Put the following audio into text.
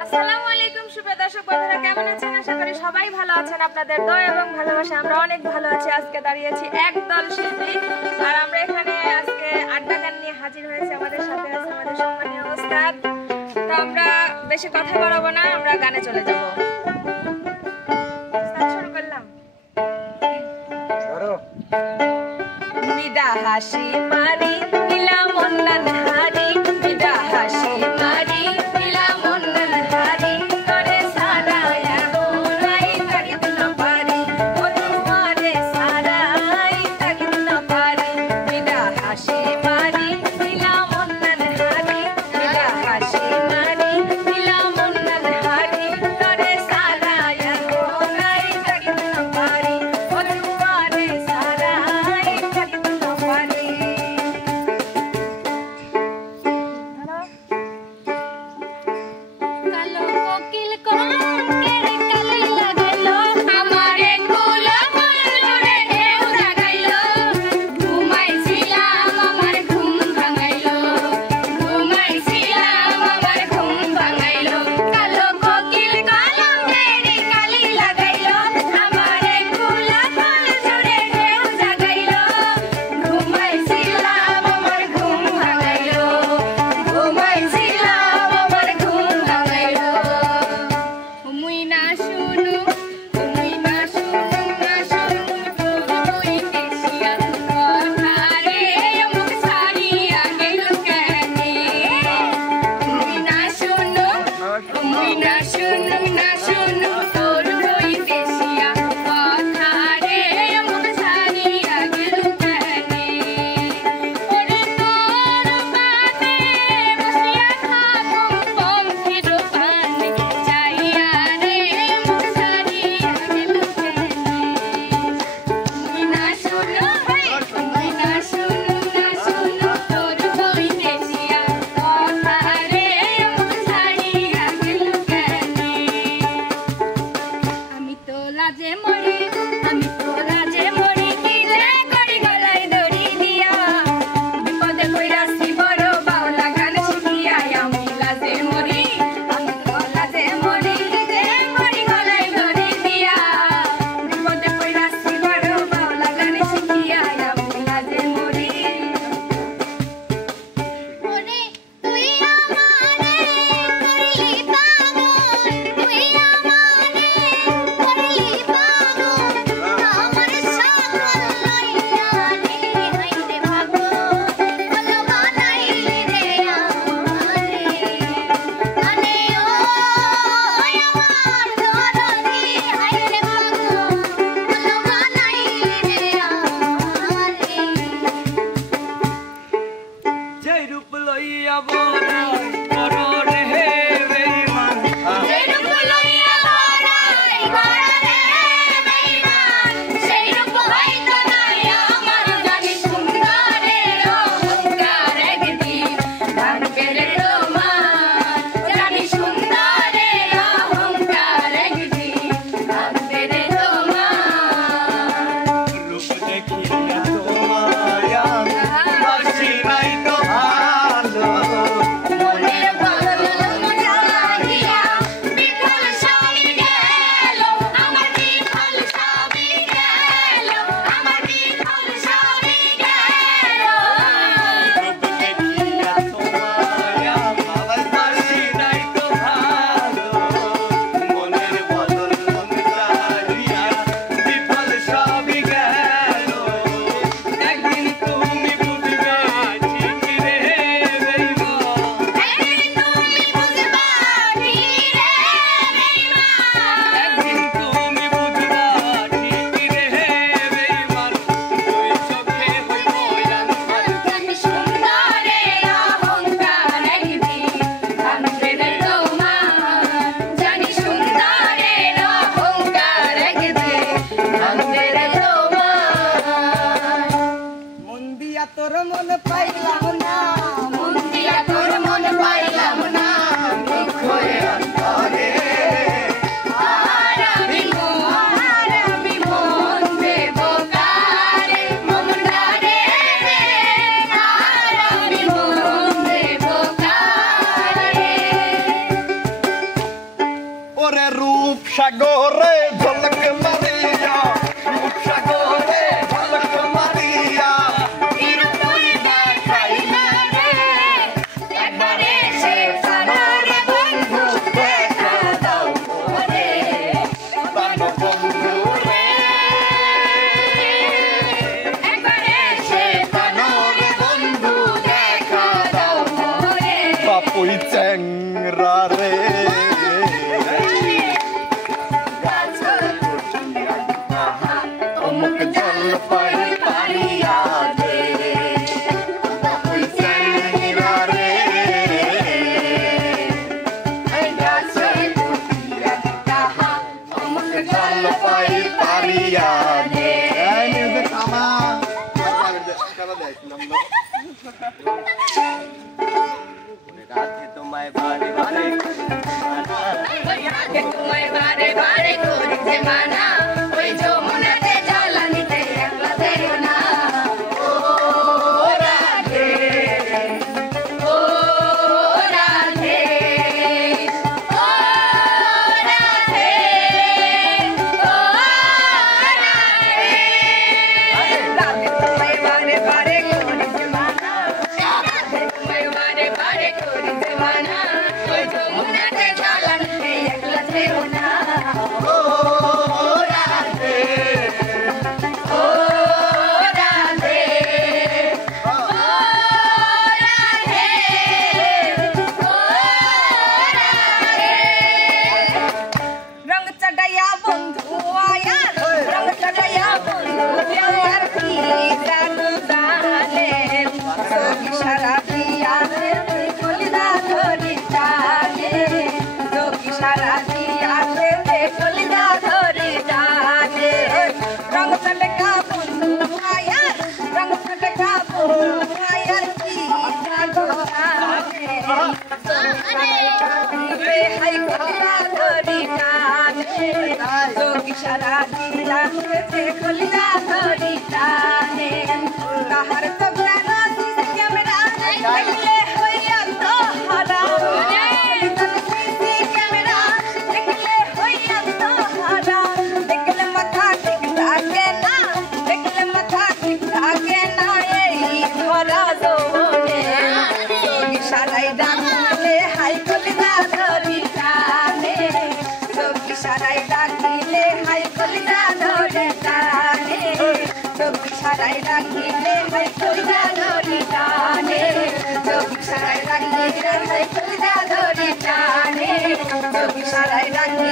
আসসালামু আলাইকুম সুপ্রিয় দর্শক বন্ধুরা, কেমন আছেন? আশা করি সবাই ভালো আছেন। আপনাদের দয়া এবং ভালোবাসা আমরা অনেক ভালো আছি। আজকে দাঁড়িয়েছি একদল শিল্পী, আর আমরা এখানে আজকে আড্ডা গান নিয়ে হাজির হয়েছি। আমাদের সাথে আছে আমাদের সম্মানীয় ওস্তাদ। তো আমরা বেশি কথা বলবো না, আমরা গানে চলে যাব। শুরু করলাম। মিডা হাসি মারি দিলাম অন্যান্য হারি, মিডা হাসি মারি দিলাম অন্যান্য হারি, করে সারা এমনাই তাগিদ না পারি, ও তোমারে সারাই তাগিদ না পারি, মিডা হাসি মারি দিলাম অন্যান্য হারি, মিডা হাসি মারি দিলাম অন্যান্য হারি, করে সারা এমনাই তাগিদ না পারি, ও তোমারে সারাই তাগিদ না পারি। কালো কোকিল কঙ্কের কালে লাগাইলো আমারে কুলা ফুলরে ঢেউ জাগাইলো, ঘুমাইছিলাম আমার ঘুম ভাঙাইলো, ঘুমাইছিলাম আমার ঘুম ভাঙাইলো, কালো কোকিল কঙ্কের কালে লাগাইলো আমারে কুলা ফুলরে ঢেউ জাগাইলো, ঘুমাইছিলাম আমার ঘুম ভাঙাইলো, ঘুমাইছিলাম আমার ঘুম ভাঙাইলো। মুই না শুনু না শুনু না শুনু তোর বইতেছিয়া কথা রে, মুখ সারিয়া গেল কেনে। মুই না শুনু না শুনু তোর বইতেছিয়া কথা রে, মুখ সারিয়া গেল কেনে। ওরে তোর পাতে বসিয়া থাকুম পঙ্খির পানে, চাইয়া রে মুখ সারিয়া গেল কেনে। মুই না শুনু তোর বইতেছিয়া কথা রে, মুখ সারিয়া গেল কেনে। ওরে রূপ সাগরে ঝলক মারিয়া রূপ সাগরে ঝলক মারিয়া তুই দেখাইলা রে একবারে সে প্রাণর বন্ধু দেখা দাও রে প্রাণ বন্ধু রে একবারে সে প্রাণর বন্ধু দেখা দাও রে বাপুই চ্যাংরা রে অমুক জল পাই পারিয়া দে বাপুই চ্যাংরা রে অমুক জল পাই পারিয়া দে এই মিউজিক থামা রাতে তোমায় বারে বারে তোমায় বারে বারে করিতে মানা ওই যমুনাতে জ্বালানিতে একলা যেও না ও রাধে ও রাধে ও রাধে ও রাধে তোমায় বারে বারে করিতে মানা তোমায় বারে বারে করিতে মানা ওই যমুনাতে জ্বালানিতে একলা যেও না ও রাধে ও রাধে ও রাধে ও রাধে রঙ চড়াইয়া বন্ধু আয়া রঙ চড়াইয়া বন্ধু প্যার কি জানু জানে সোকি সারা দিয়া তুই কলিদা ধরি জানে সোকি সারা দিয়া তুই কলিদা ধরি জানে রঙ চড়াইয়া বন্ধু আয়া রঙ চড়াইয়া বন্ধু আয়া কি জানু জানে রে হাই কলিদা ধরি জানে সোকি সারা দিয়া তুই কলিদা ধরি জানে কাহার তো জানো সিসি ক্যামেরা দেখলে হইয়া তো হারা সিসি ক্যামেরা দেখলে হইয়া তো হারা দেখলে মাথা ঠিক থাকে না দেখলে মাথা ঠিক থাকে না এই ধরা জোনে সোকি সারাই ডাকলে হাই কলিদা ধরি জানে সোকি সারাই ডাকলে হাই কলিদা ধরি জানে সোকি সারাই ডাকলে হাই কলিদা ধরি জানে সোকি সারাই ডাকলে হাই কলিদা ধরি জানে সোকি সারাই ডাকলে